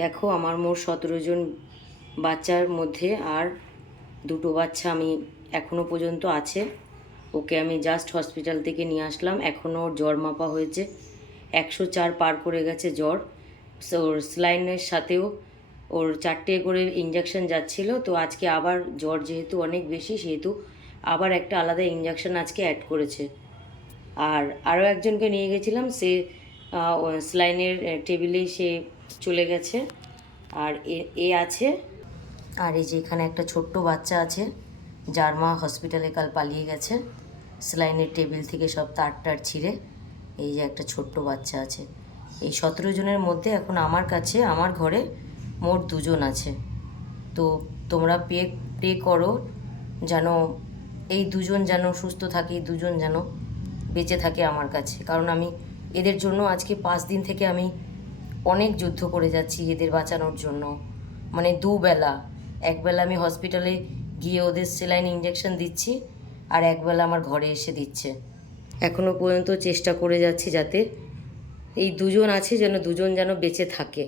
দেখো আমার মোট 17 জন বাচ্চার মধ্যে আর দুটো বাচ্চা আমি এখনও পর্যন্ত আছে। ওকে আমি জাস্ট হসপিটাল থেকে নিয়ে আসলাম। এখনও ওর জ্বর মাপা হয়েছে, 104 পার করে গেছে জ্বর। ওর স্যালাইনের সাথেও ওর 4টে করে ইঞ্জেকশন যাচ্ছিলো। তো আজকে আবার জ্বর যেহেতু অনেক বেশি, সেহেতু আবার একটা আলাদা ইঞ্জেকশন আজকে অ্যাড করেছে। আর আরও একজনকে নিয়ে গেছিলাম, সে স্যালাইনের টেবিলেই সে চলে গেছে। আর এ আছে। আর এই যে এখানে একটা ছোট্ট বাচ্চা আছে, যার মা হসপিটালে কাল পালিয়ে গেছে স্যালাইনের টেবিল থেকে সব তার ছিঁড়ে। এই যে একটা ছোট্ট বাচ্চা আছে। এই 17 জনের মধ্যে এখন আমার কাছে, আমার ঘরে মোট 2জন আছে। তো তোমরা প্রে করো যেন এই 2জন যেন সুস্থ থাকে, এই 2জন যেন বেঁচে থাকে আমার কাছে। কারণ আমি এদের জন্য আজকে 5 দিন থেকে আমি অনেক যুদ্ধ করে যাচ্ছি এদের বাঁচানোর জন্য। মানে দুবেলা, একবেলা আমি হসপিটালে গিয়ে ওদের সেলাইন ইঞ্জেকশন দিচ্ছি, আর একবেলা আমার ঘরে এসে দিচ্ছে। এখনও পর্যন্ত চেষ্টা করে যাচ্ছি যাতে এই 2জন আছে যেন 2জন যেন বেঁচে থাকে।